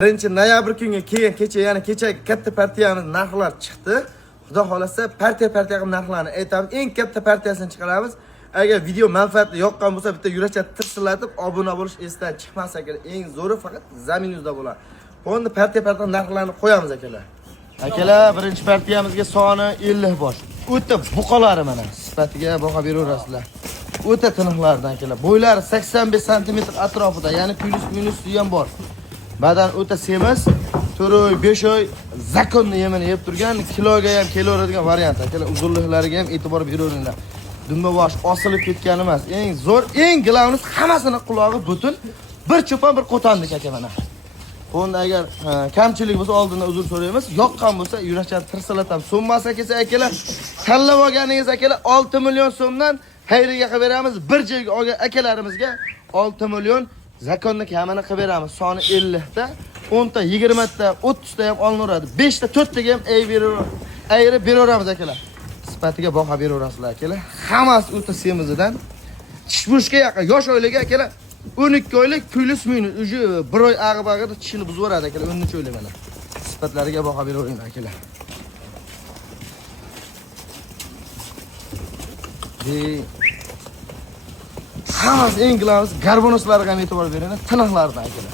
1-noyabr kunga keyin yana kecha katta partiyamiz narxlar chiqdi. Xudo xolasa partiya qilib narxlarni aytamiz. Eng katta partiyasini chiqaramiz. Agar video manfaatli yoqqan bo'lsa bitta yurakcha tirsillatib obuna bo'lish esdan chiqmasa kerak. Eng zo'ri faqat zaminingizda bo'ladi. Endi partiya narxlarini qo'yamiz akalar. Akalar, birinchi partiyamizga soni 50 bosh. O'ta buqalari mana sifatiga baho beraverasizlar. O'ta tiniqlardan akalar. Bo'ylari 85 sm atrofida, ya'ni plus minus ham bor. Badan o'ta semiz, 4 oy, 5 oy zakonni yemini yeb turgan, kiloga ham kelaveradigan variant akalar. Uzunliklariga ham e'tibor beraveringlar. Dumba bosh osilib ketgan emas. Eng zo'r, eng glavnis hammasini qulog'i butun. Bir cho'pon bir qo'tondik aka mana. Bunda agar kamchilik bo'lsa oldindan uzr so'raymiz. Yoqqan bo'lsa yurakchani tirsilatam. Summasi kelsa akalar, tanlab olganingiz akalar 6 million so'mdan xayriga qilib beramiz. Bir joyga olgan akalarimizga 6 million zakonni kamini qilib beramiz. Soni 50 ta, 10 ta, 20 ta, 30 ta ham olinaveradi. 5 ta, 4 ta ham ayri beraveramiz akalar. Sifatiga baho beraverasizlar akalar. Hammasi o'ta semizidan tishbushga yaqin yosh oilaga akalar 12 oylik plus minus uji 1 oy ag'ib-ag'ib tishini buzib yuboradi akalar. 13 oylik mana. Sifatlariga baho beraveringlar akalar. Hammasi eng glavnis garbonoslarga ham e'tibor beringlar, tiniqlardan akalar.